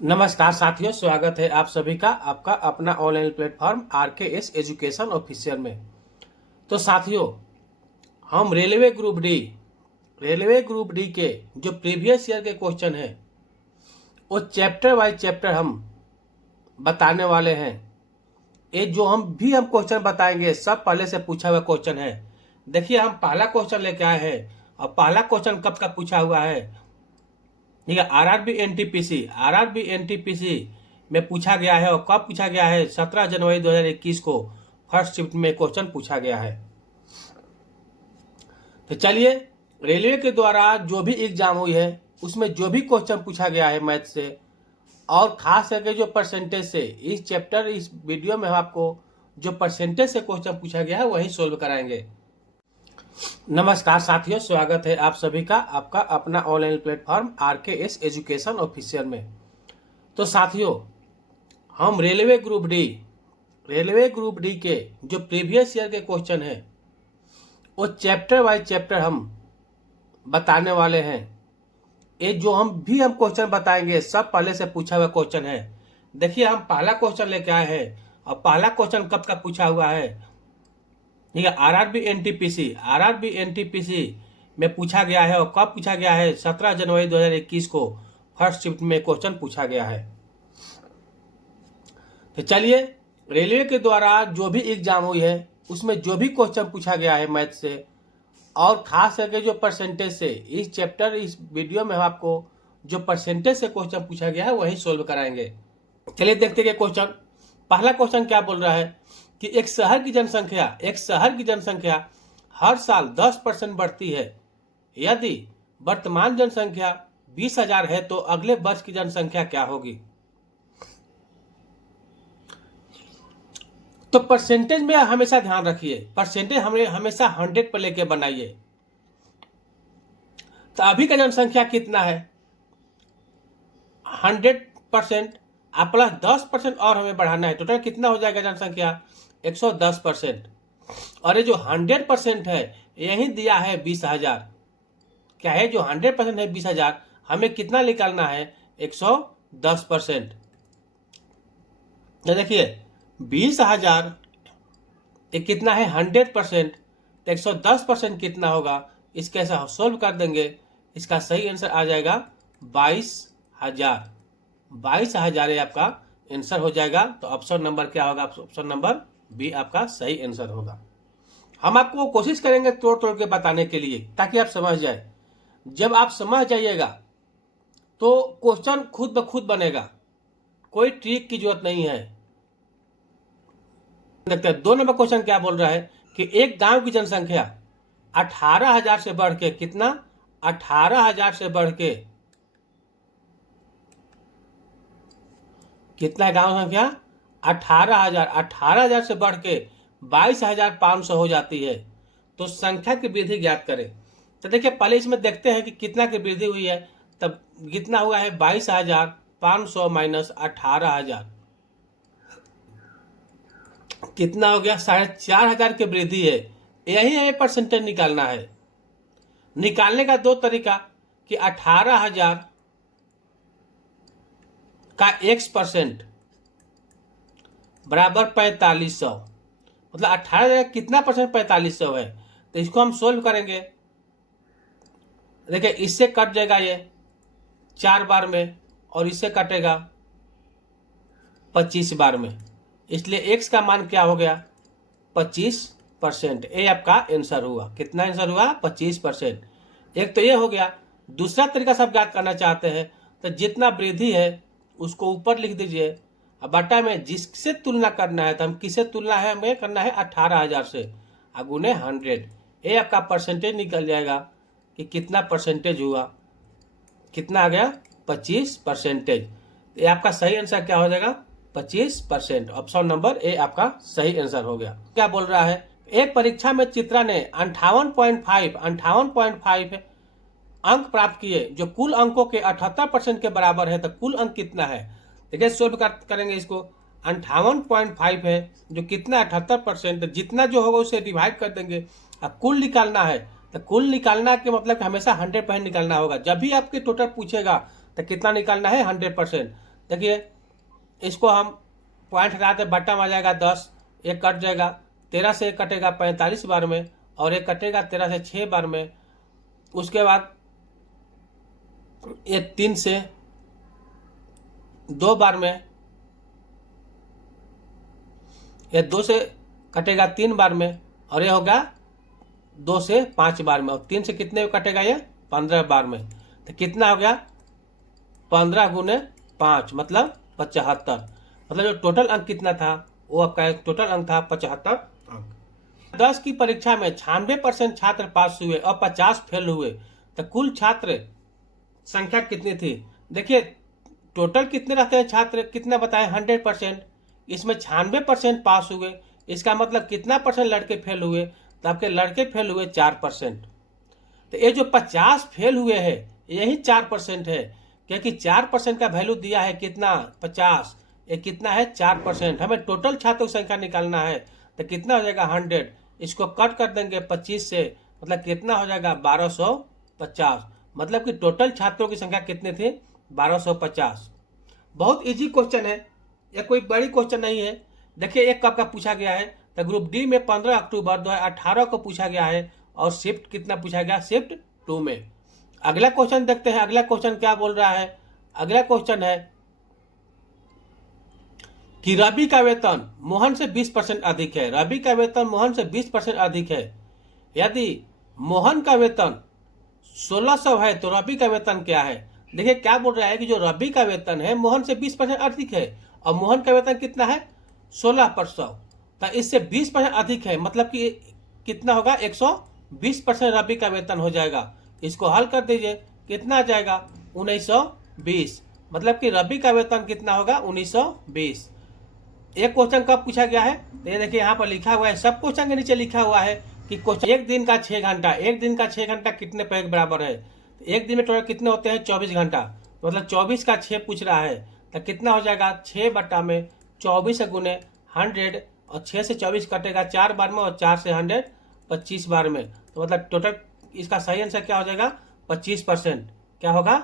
नमस्कार साथियों, स्वागत है आप सभी का आपका अपना online platform RKS education official में। तो साथियों, हम रेलवे ग्रुप डी के जो प्रीवियस ईयर के क्वेश्चन हैं वो चैप्टर वाइज चैप्टर हम बताने वाले हैं। ये जो हम क्वेश्चन बताएंगे सब पहले से पूछा हुआ क्वेश्चन है। देखिए, हम पहला क्वेश्चन लेके आए हैं और पहला क्वेश्चन कब का पूछा हुआ है। ठीक है, आरआरबी एनटीपीसी में पूछा गया है। और कब पूछा गया है? 17 जनवरी 2021 को फर्स्ट शिफ्ट में क्वेश्चन पूछा गया है। तो चलिए, रेलवे के द्वारा जो भी एग्जाम हुई है उसमें जो भी क्वेश्चन पूछा गया है मैथ से, और खास करके जो परसेंटेज से इस वीडियो में हम आपको जो परसेंटेज से क्वेश्चन पूछा गया है वही सोल्व कराएंगे। नमस्कार साथियों, स्वागत है आप सभी का आपका अपना online platform RKS education official में। तो साथियों, हम रेलवे ग्रुप डी के जो प्रीवियस ईयर के क्वेश्चन हैं वो चैप्टर वाइज चैप्टर हम बताने वाले हैं। ये जो हम क्वेश्चन बताएंगे सब पहले से पूछा हुआ क्वेश्चन है। देखिए, हम पहला क्वेश्चन लेके आए हैं और पहला क्वेश्चन कब का पूछा हुआ है। ठीक है, आरआरबी एनटीपीसी में पूछा गया है। और कब पूछा गया है? 17 जनवरी 2021 को फर्स्ट शिफ्ट में क्वेश्चन पूछा गया है। तो चलिए, रेलवे के द्वारा जो भी एग्जाम हुई है उसमें जो भी क्वेश्चन पूछा गया है मैथ से, और खास करके जो परसेंटेज से इस वीडियो में हम आपको जो परसेंटेज से क्वेश्चन पूछा गया है वही सोल्व कराएंगे। चलिए देखते हैं क्वेश्चन। पहला क्वेश्चन क्या बोल रहा है कि एक शहर की जनसंख्या हर साल 10% बढ़ती है। यदि वर्तमान जनसंख्या 20,000 है तो अगले वर्ष की जनसंख्या क्या होगी? तो परसेंटेज में हमेशा ध्यान रखिए, परसेंटेज हमें हमेशा 100 पर लेके बनाइए। तो अभी का जनसंख्या कितना है? 100% आप प्लस 10% और हमें बढ़ाना है। टोटल कितना हो जाएगा जनसंख्या? 110%। और ये जो 100% है यही दिया है 20,000। क्या है? जो 100% है 20,000, हमें कितना निकालना है? 110%। तो देखिए, 20,000 ये कितना है? 100%। तो 110% कितना होगा? इसके ऐसा सोल्व कर देंगे, इसका सही आंसर आ जाएगा 22,000। 22,000 ये आपका आंसर हो जाएगा। तो ऑप्शन नंबर क्या होगा? ऑप्शन नंबर बी आपका सही आंसर होगा। हम आपको कोशिश करेंगे तोड़ तोड़ के बताने के लिए ताकि आप समझ जाए। जब आप समझ जाइएगा तो क्वेश्चन खुद ब खुद बनेगा, कोई ट्रिक की जरूरत नहीं है। देखते हैं 2 नंबर क्वेश्चन क्या बोल रहा है कि एक गांव की जनसंख्या 18,000 से बढ़ के कितना? 18,000 से बढ़ के कितना है गांव संख्या? 18,000। 18,000 से बढ़ के 22,500 हो जाती है। तो संख्या की वृद्धि ज्ञात करें। तो देखिए, पहले इसमें देखते हैं कि कितना की वृद्धि हुई है। तब कितना हुआ है? 22,500 माइनस 18,000 कितना हो गया? 4,500 की वृद्धि है। यही हमें परसेंटेज निकालना है। निकालने का 2 तरीका कि 18,000 का x% बराबर 4500। मतलब 18,000 कितना परसेंट? 4500 है। तो इसको हम सोल्व करेंगे। देखिए, इससे कट जाएगा ये 4 बार में, और इससे कटेगा 25 बार में। इसलिए x का मान क्या हो गया? 25%। ये आपका आंसर हुआ। कितना आंसर हुआ? 25%। एक तो ये हो गया। दूसरा तरीका सब ज्ञात करना चाहते हैं तो जितना वृद्धि है उसको ऊपर लिख दीजिए, अब बटा में जिससे तुलना करना है तो हम किससे तुलना है? हमें करना है 18,000 से, गुने 100। ये आपका परसेंटेज निकल जाएगा कि कितना परसेंटेज हुआ। कितना आ गया? 25%। ये आपका सही आंसर क्या हो जाएगा? 25%। ऑप्शन नंबर ए आपका सही आंसर हो गया। क्या बोल रहा है? एक परीक्षा में चित्रा ने 58.5 अंक प्राप्त किए जो कुल अंकों के 78% के बराबर है। तो कुल अंक कितना है? देखिए, सोल्व करेंगे इसको। 58.5 है जो कितना? 78%। जितना जो होगा उसे डिवाइड कर देंगे। अब कुल निकालना है तो कुल निकालना के मतलब हमेशा 100% निकालना होगा। जब भी आपके टोटल पूछेगा तो कितना निकालना है? 100%। देखिए इसको हम पॉइंट हटाते बट्टा में आ जाएगा 10, एक कट जाएगा, 13 से एक कटेगा 45 बार में, और एक कटेगा 13 से 6 बार में। उसके बाद ये 3 से 2 बार में, ये 2 से कटेगा 3 बार में, और ये होगा 2 से 5 बार में, और 3 से कितने कटेगा ये 15 बार में। तो कितना हो गया 15 गुने 5 मतलब 75। मतलब जो टोटल अंक कितना था वो आपका टोटल अंक था 75 अंक। 10 की परीक्षा में 96% छात्र पास हुए और 50 फेल हुए, तो कुल छात्र संख्या कितनी थी? देखिए टोटल कितने रहते हैं छात्र, कितना बताएं 100%, इसमें 96% पास हुए, इसका मतलब कितना परसेंट लड़के फेल हुए? तो आपके लड़के फेल हुए 4%। तो ये जो 50 फेल हुए हैं यही 4% है, क्योंकि 4% का वैल्यू दिया है कितना 50, ये कितना है 4%। हमें टोटल छात्रों की संख्या निकालना है, तो कितना हो जाएगा 100, इसको कट कर देंगे 25 से, मतलब कितना हो जाएगा 1250। मतलब कि टोटल छात्रों की संख्या कितनी थी 1250। बहुत इजी क्वेश्चन है, यह कोई बड़ी क्वेश्चन नहीं है। देखिए एक कब का पूछा गया है, तो ग्रुप डी में 15 अक्टूबर 2018 को पूछा गया है, और शिफ्ट कितना पूछा गया शिफ्ट 2 में। अगला क्वेश्चन देखते हैं, अगला क्वेश्चन क्या बोल रहा है। अगला क्वेश्चन है कि रवि का वेतन मोहन से 20% अधिक है। रवि का वेतन मोहन से 20% अधिक है। यदि मोहन का वेतन 1600 है तो रवि का वेतन क्या है? देखिए क्या बोल रहा है कि जो रवि का वेतन है मोहन से 20% अधिक है, और मोहन का वेतन कितना है 16%, तो इससे 20% अधिक है, मतलब कि कितना होगा 120% रवि का वेतन हो जाएगा। इसको हल कर दीजिए, कितना आ जाएगा 1920, मतलब कि रवि का वेतन कितना होगा 1920। एक क्वेश्चन कब पूछा गया है, तो ये देखिए यहाँ पर लिखा हुआ है, सब क्वेश्चन के नीचे लिखा हुआ है कि क्वेश्चन एक दिन का 6 घंटा, एक दिन का 6 घंटा कितने पैक बराबर है? तो एक दिन में टोटल कितने होते हैं 24 घंटा, तो मतलब 24 का 6 पूछ रहा है, तो कितना हो जाएगा 6 बटा में 24 गुने 100, और 6 से 24 कटेगा 4 बार में, और 4 से 100 25 बार में, तो मतलब टोटल इसका सही आंसर क्या हो जाएगा 25%। क्या होगा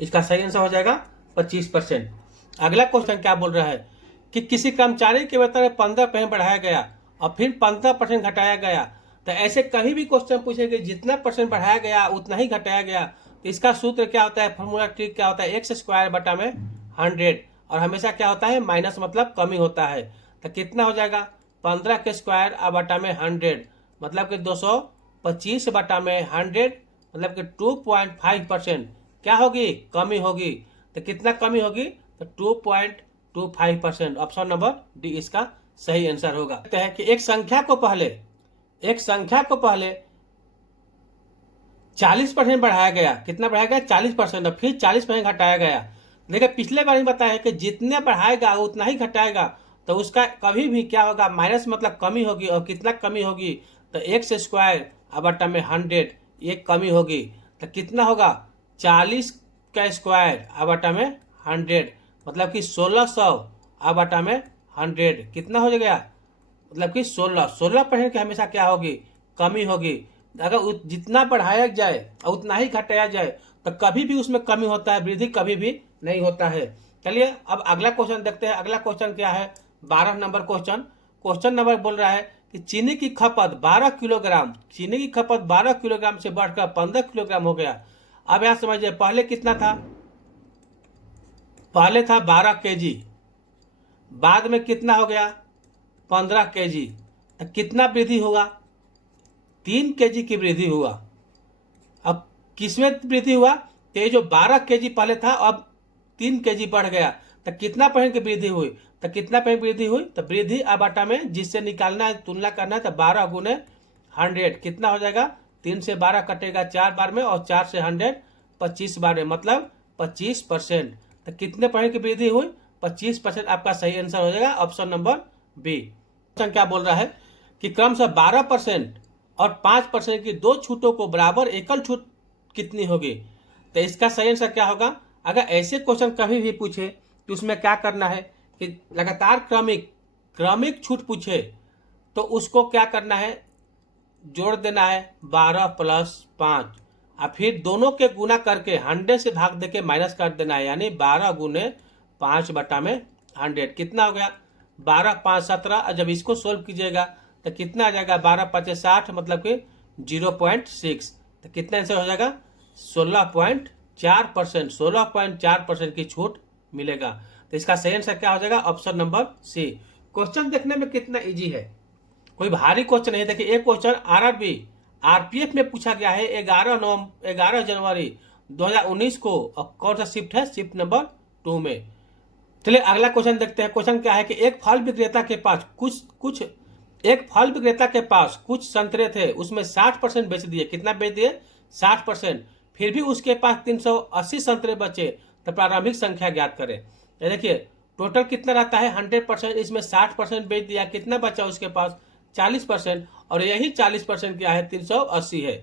इसका सही आंसर हो जाएगा 25%। अगला क्वेश्चन क्या बोल रहा है कि किसी कर्मचारी के वेतन में 15% बढ़ाया गया और फिर 15% घटाया गया। तो ऐसे कहीं भी क्वेश्चन पूछेंगे जितना परसेंट बढ़ाया गया उतना ही घटाया गया, तो इसका सूत्र क्या होता है, फॉर्मूला ट्रिक क्या होता है, एक्स स्क्वायर बटा में 100, और हमेशा क्या होता है माइनस मतलब कमी होता है। तो कितना हो जाएगा 15 के स्क्वायर बटा में 100, मतलब कि 225 बटा में 100, मतलब कि 2.5% क्या होगी कमी होगी। तो कितना कमी होगी तो 2.25%। ऑप्शन नंबर डी इसका सही आंसर होगा। कहते हैं कि एक संख्या को पहले 40% बढ़ाया गया, कितना बढ़ाया गया 40%, और फिर 40% घटाया गया। देखिए पिछले बार ही बताया है कि जितने बढ़ाएगा उतना ही घटाएगा, तो उसका कभी भी क्या होगा माइनस मतलब कमी होगी, और कितना कमी होगी तो एक्स स्क्वायर बटा में 100 ये कमी होगी। तो कितना होगा 40 का स्क्वायर बटा में 100, मतलब कि 1600 बटा में 100 कितना हो गया, मतलब कि 16% की हमेशा क्या होगी कमी होगी। अगर जितना बढ़ाया जाए और उतना ही घटाया जाए तो कभी भी उसमें कमी होता है, वृद्धि कभी भी नहीं होता है। चलिए अब अगला क्वेश्चन देखते हैं। अगला क्वेश्चन क्या है 12 नंबर क्वेश्चन। क्वेश्चन नंबर बोल रहा है कि चीनी की खपत 12 किलोग्राम, चीनी की खपत 12 किलोग्राम से बढ़कर 15 किलोग्राम हो गया। अब यहां समझिए पहले कितना था, पहले था 12 केजी, बाद में कितना हो गया 15 केजी, तो कितना वृद्धि होगा 3 केजी की वृद्धि हुआ। अब किसमें वृद्धि हुआ, तो ये जो 12 केजी पहले था अब 3 केजी बढ़ गया, तो कितना परसेंट की वृद्धि हुई, तो कितना परसेंट वृद्धि हुई, तो वृद्धि बाटा में जिससे निकालना है तुलना करना है, तो 12 गुने 100 कितना हो जाएगा 3 से 12 कटेगा 4 बार में, और 4 से 100 25 बार में, मतलब 25%। तो कितने परसेंट की वृद्धि हुई 25%। आपका सही आंसर हो जाएगा ऑप्शन नंबर बी। क्वेश्चन क्या बोल रहा है कि क्रमशः 12% और 5% की दो छूटों को बराबर एकल छूट कितनी होगी। तो इसका सही आंसर क्या होगा, अगर ऐसे क्वेश्चन कभी भी पूछे तो उसमें क्या करना है कि लगातार क्रमिक छूट पूछे तो उसको क्या करना है जोड़ देना है 12 + 5, और फिर दोनों के गुना करके 100 से भाग देके माइनस कर देना है, यानी 12 गुने 5 बटा में 100 कितना हो गया 12 5 17। और जब इसको सोल्व कीजिएगा तो कितना आ जाएगा 12 5 60 मतलब कि 0.6, तो कितना आंसर हो जाएगा 16.4%। 16.4% की छूट मिलेगा। तो इसका सही आंसर क्या हो जाएगा ऑप्शन नंबर सी। क्वेश्चन देखने में कितना इजी है, कोई भारी क्वेश्चन नहीं। देखिए एक क्वेश्चन आरआरबी आरपीएफ में पूछा गया है 11 जनवरी 2019 को, और कौन सा शिफ्ट है, शिफ्ट नंबर 2 में। चलिए अगला क्वेश्चन देखते हैं। क्वेश्चन क्या है कि एक फल विक्रेता के पास कुछ संतरे थे, उसमें 60% बेच दिए। कितना बेच दिए 60%। फिर भी उसके पास 380 संतरे बचे, तो प्रारंभिक संख्या ज्ञात करें। ये देखिए टोटल कितना रहता है 100%, इसमें 60% बेच दिया, कितना बचा उसके पास 40%, और यही 40% क्या है 380 है।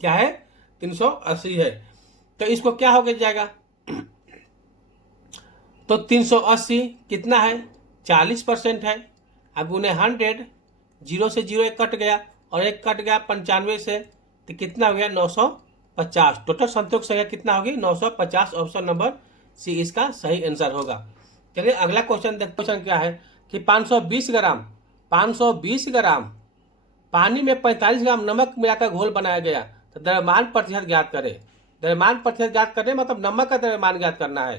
क्या है 380 है। तो इसको क्या हो जाएगा, तो 380 कितना है 40% है, अब गुने 100, 0 से 0 एक कट गया और एक कट गया 95 से, तो कितना हो गया 950। टोटल संतोष संख्या कितना होगी 950। ऑप्शन नंबर सी इसका सही आंसर होगा। चलिए अगला क्वेश्चन देखते। क्वेश्चन क्या है कि 520 ग्राम पानी में 45 ग्राम नमक मिलाकर घोल बनाया गया, तो द्रव्यमान प्रतिशत ज्ञात करें। द्रव्यमान प्रतिशत ज्ञात करें मतलब नमक का द्रव्यमान ज्ञात करना है।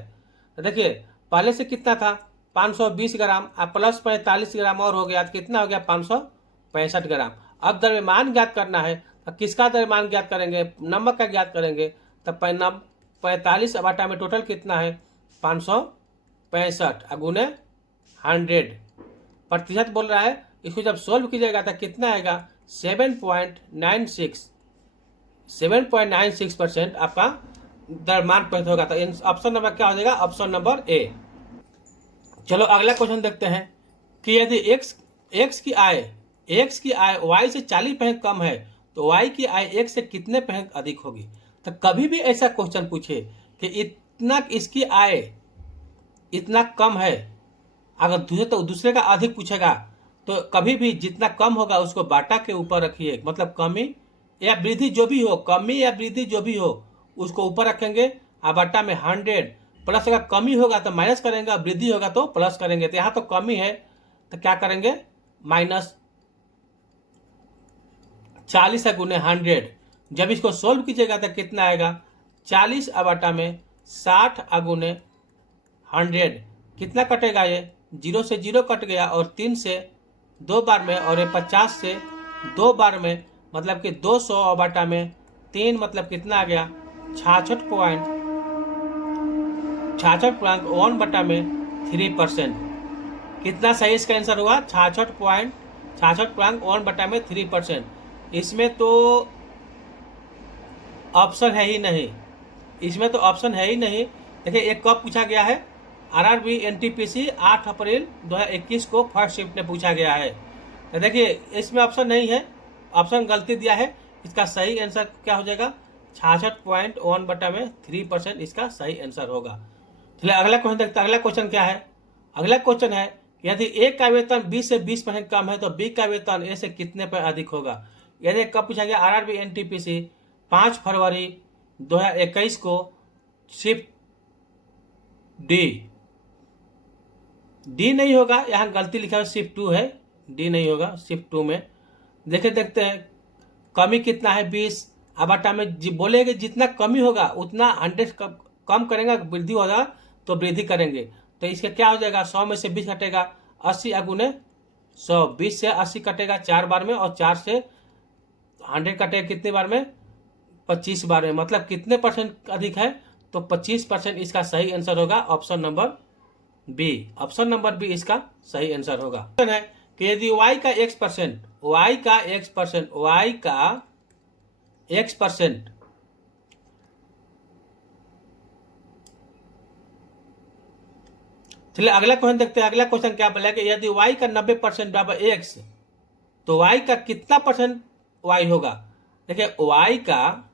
तो देखिए पहले से कितना था 520 ग्राम, अब प्लस 45 ग्राम और हो गया, तो कितना हो गया 565 ग्राम। अब द्रव्यमान ज्ञात करना है, तो किसका द्रव्यमान ज्ञात करेंगे, नमक का ज्ञात करेंगे। तो 45 बटा में टोटल कितना है 565 गुने 100 प्रतिशत बोल रहा है। इसको जब सोल्व कीजिएगा तो कितना आएगा 7.96% आपका द्रव्यमान प्रतिशत होगा। तो ऑप्शन नंबर क्या हो जाएगा ऑप्शन नंबर ए। चलो अगला क्वेश्चन देखते हैं कि यदि x की आय y से 40% कम है, तो y की आय x से कितने % अधिक होगी। तो कभी भी ऐसा क्वेश्चन पूछे कि इतना इसकी आय इतना कम है, अगर दूसरे का अधिक पूछेगा तो कभी भी जितना कम होगा उसको बाटा के ऊपर रखिए, मतलब कमी या वृद्धि जो भी हो, कमी या वृद्धि जो भी हो उसको ऊपर रखेंगे। और बाटा में 100 प्लस, अगर कमी होगा तो माइनस करेंगे, और वृद्धि होगा तो प्लस करेंगे। तो यहाँ तो कमी है तो क्या करेंगे माइनस 40 गुने 100। जब इसको सोल्व कीजिएगा तो कितना आएगा 40 बटा में 60 गुने 100, कितना कटेगा ये 0 से 0 कट गया, और 3 से 2 बार में, और ये 50 से 2 बार में, मतलब कि 200 बटा में 3, मतलब कितना आ गया 66.1 बटा में 3%। कितना सही इसका आंसर हुआ 66.1 बटा में 3%। इसमें तो ऑप्शन है ही नहीं, इसमें तो ऑप्शन है ही नहीं। देखिए एक कब पूछा गया है आरआरबी एनटीपीसी 8 अप्रैल 2021 को फर्स्ट शिफ्ट में पूछा गया है। तो देखिए इसमें ऑप्शन नहीं है, ऑप्शन गलती दिया है। इसका सही आंसर क्या हो जाएगा 66.1 बटा में 3% इसका सही आंसर होगा। चलिए अगला क्वेश्चन देखते हैं। अगला क्वेश्चन क्या है, अगला क्वेश्चन है कि यदि ए का वेतन बी से 20% कम है, तो बी का वेतन ए से कितने पर अधिक होगा। यदि कब पूछा गया आरआरबी एनटीपीसी 5 फरवरी 2021 को शिफ्ट डी नहीं होगा, यहाँ गलती लिखा है शिफ्ट 2 है, डी नहीं होगा शिफ्ट 2 में। देखते हैं कमी कितना है 20, अब बटा में बोलेंगे जितना कमी होगा उतना 100 कम करेंगे, वृद्धि होगा तो वृद्धि करेंगे। तो इसका क्या हो जाएगा 100 में से 20 कटेगा 80 गुने 100, 20 से 80 कटेगा 4 बार में, और 4 से 100 कटेगा कितने बार में 25 बार में, मतलब कितने % अधिक है तो 25% इसका सही आंसर होगा option number B. Option number B इसका सही आंसर होगा। है कि यदि y का x%, चलिए अगला क्वेश्चन देखते हैं। अगला क्वेश्चन क्या बोला कि यदि y का 90% बराबर x, तो y का कितना % y होगा। देखिए y का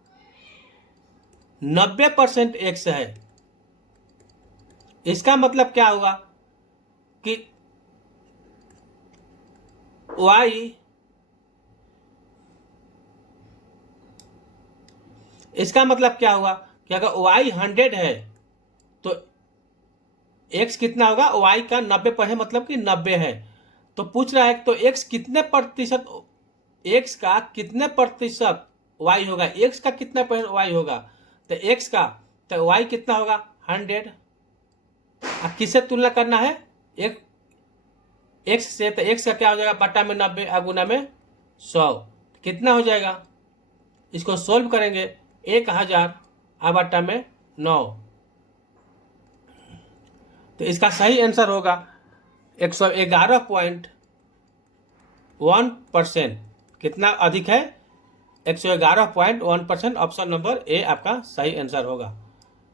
90% x है, इसका मतलब क्या होगा कि y इसका मतलब क्या हुआ कि अगर y 100 है तो x कितना होगा, y का 90 पर है मतलब कि 90 है। तो पूछ रहा है तो x कितने प्रतिशत, x का कितने प्रतिशत y होगा, x का कितना परसेंट y होगा, तो x का तो y कितना होगा 100। अब किससे तुलना करना है, एक x से, तो x का क्या हो जाएगा बटा में 90 गुना में 100 कितना हो जाएगा, इसको सोल्व करेंगे 1000 बटा में 9, तो इसका सही आंसर होगा 111.1%। कितना अधिक है 111.1%। ऑप्शन नंबर ए आपका सही आंसर होगा।